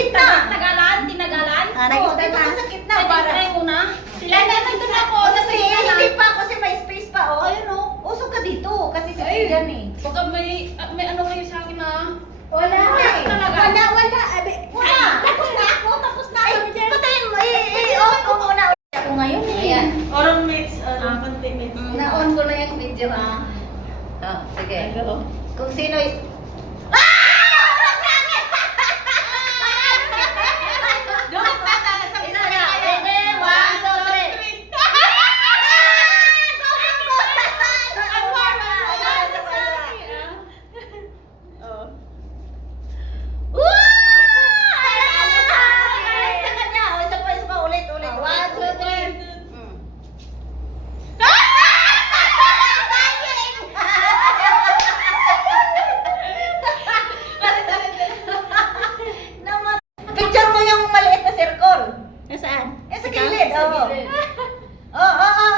gitna. Tagalan, tinagalan. Oo, dito ka sa gitna. Try mo na. Sila na nandun ako. Nasa Kasi gitna na. hindi pa kasi may space pa, oh. Ayun o. Usog ka dito kasi sa yan eh. Baka may ano kayo sa akin na. Wala eh. Talaga. Wala. Wala. Tapos na ako. Ay, patayin mo. I-off ko muna ako ngayon eh. Ayan. Oron mates, konti mates. Na-on ko na yung video ha. Oh, sige. Kung sino Doon tata sa Isa na. Ready? 1, 2, 3. Sa kanya. O, isa pa. Ulit. 1, 2, 3. Picture mo yung maliit na circle. Nasaan? Sa gilid. Oo. Oo.